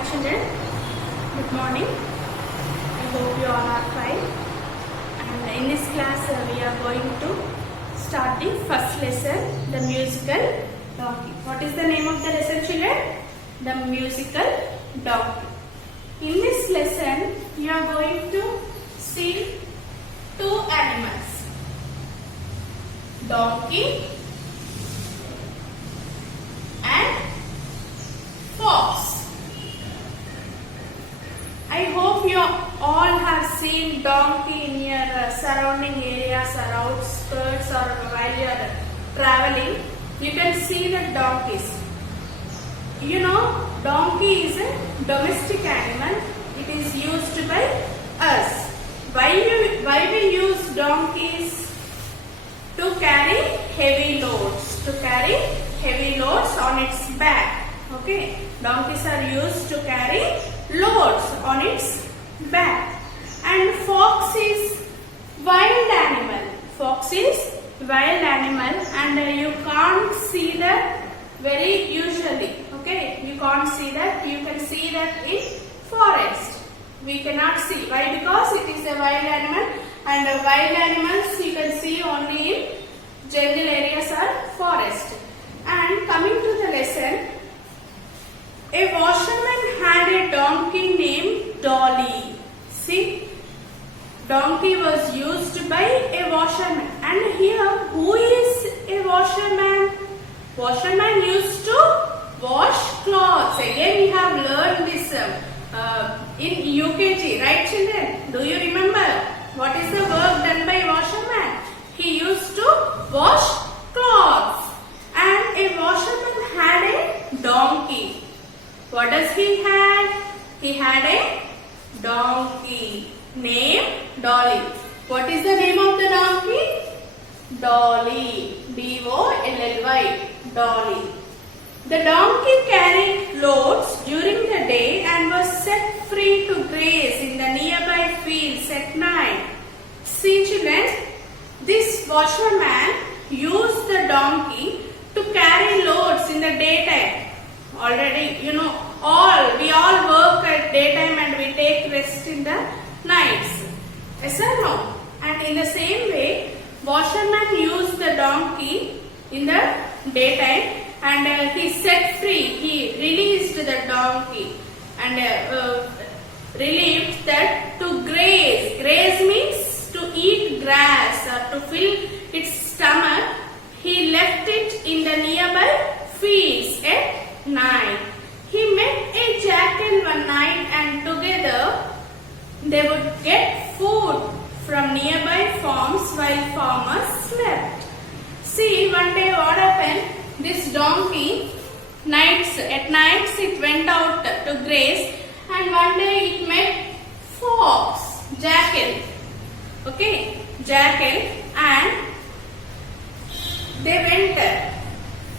Hi children, good morning. I hope you all are fine. And in this class we are going to start the first lesson, the musical donkey. What is the name of the lesson, children? The musical donkey. In this lesson you are going to see two animals, donkey and fox. I hope you all have seen donkey in your surrounding areas or outskirts, or while you are traveling. You can see the donkeys. You know, donkey is a domestic animal. It is used by us. Why we use donkeys? To carry heavy loads. To carry heavy loads on its back. Okay, donkeys are used to carry loads on its back. And fox is wild animal. Fox is wild animal, and you can't see that very usually. Okay, you can't see that. You can see that in forest. We cannot see. Why? Because it is a wild animal, and wild animals you can see only in jungle areas or forest. And coming to the lesson, a washerman had a donkey named Dolly. See, donkey was used by a washerman. And here, who is a washerman? Washerman used to wash clothes. Again, we have learned this in UKG, right children? Do you remember? What is the work done by washerman? He used to wash clothes. And a washerman had a donkey. What does he had? He had a donkey named Dolly. What is the name of the donkey? Dolly. D-O-L-L-Y. Dolly. The donkey carried loads during the day and was set free to graze in the nearby fields at night. See children, this washerman used the donkey to carry loads in the daytime. Already, you know, we all work at daytime and we take rest in the nights. Yes or no? And in the same way, washerman used the donkey in the daytime, and he set free, he released the donkey and relieved that to graze. Graze means to eat grass or to fill its stomach. He left it in the nearby fields at night. He met a jackal one night, and together they would get food from nearby farms while farmers slept. See, one day what happened? This donkey, at nights it went out to graze, and one day it met fox, jackal. Okay, jackal, and they went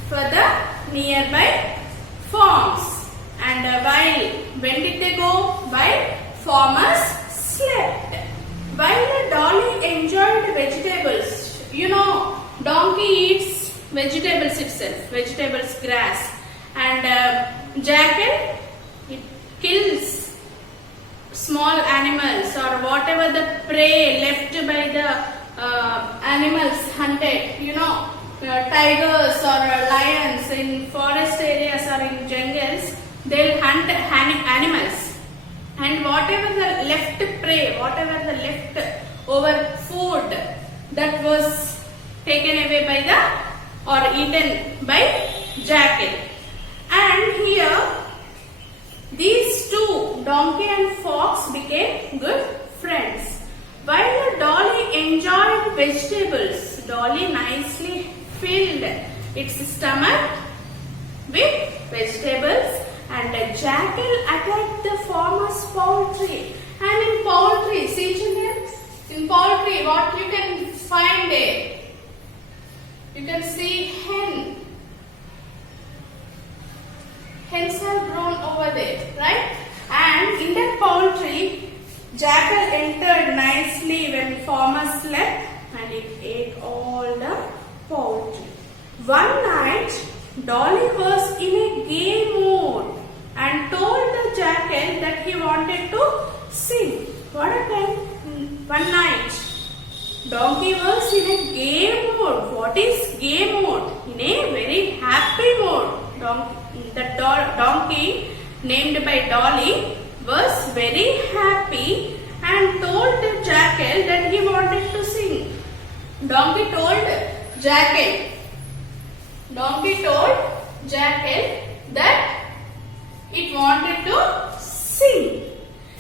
for the nearby farms. And when did they go? While farmers slept. While the dolly enjoyed vegetables, you know, donkey eats vegetables itself, vegetables, grass, and jackal, it kills small animals or whatever the prey left by the animals hunted, you know, tigers or lions in forest areas or in jungles, they'll hunt animals, and whatever the left prey, whatever the left over food that was taken away by the or eaten by jackal. And here these two, donkey and fox, became good friends. While the dolly enjoyed vegetables, dolly nicely filled its stomach with vegetables, and the jackal attacked the farmer's poultry. And in poultry, see children, in poultry what you can find there? You can see hen. Hens are grown over there, right? And in that poultry, jackal entered nicely when farmer slept, and it ate all the poultry. One night, Dolly was in a gay mood and told the jackal wanted to sing. What happened? One night, donkey was in a gay mood. What is gay mood? In a very happy mood. Donkey named by Dolly was very happy and told the jackal that he wanted to sing. Donkey told jackal that it wanted to sing.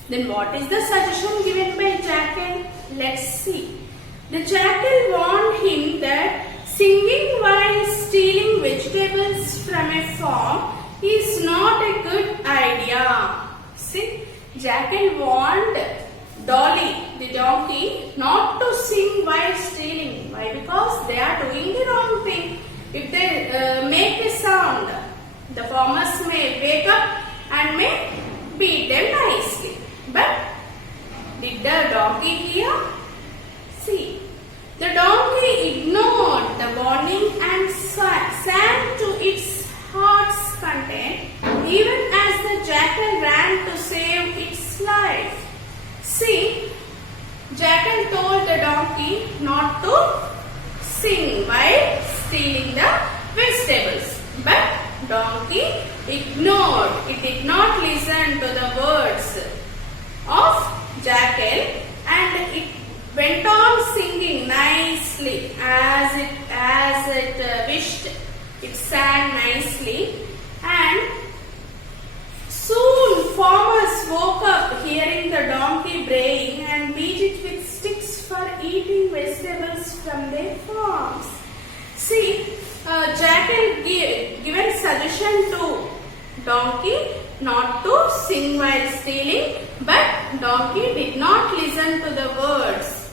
Then what is the suggestion given by jackal? Let's see. The jackal warned him that singing while stealing vegetables from a farm is not a good idea. See, jackal warned Dolly, the donkey, not to sing while stealing. Why? Because they are doing the wrong thing. If they make a sound, the farmers may wake up and may beat them nicely. But did the donkey hear? See, the donkey ignored the warning and sang to its heart's content, even as the jackal ran to save its life. See, jackal told the donkey not to sing while stealing the vegetables. But donkey ignored. It did not listen to the words of jackal and it went on singing nicely as it wished. It sang nicely and soon farmers woke up hearing the donkey braying and beat it with sticks for eating vegetables from their farms. See, jackal given suggestion to donkey not to sing while stealing, but donkey did not listen to the words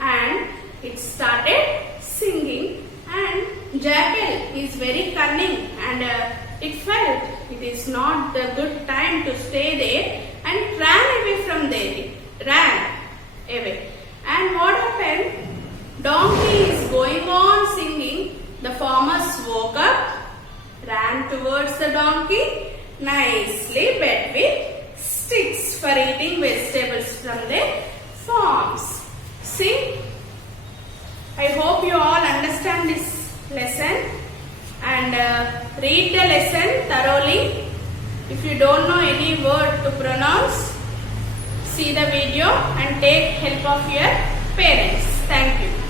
and it started singing, and jackal is very cunning and it felt it is not the good time to stay there and ran away from there. It ran away. And what happened? Donkey is going on singing. The farmers woke up, ran towards the donkey, nicely beat with sticks for eating vegetables from their farms. See, I hope you all understand this lesson and read the lesson thoroughly. If you don't know any word to pronounce, see the video and take help of your parents. Thank you.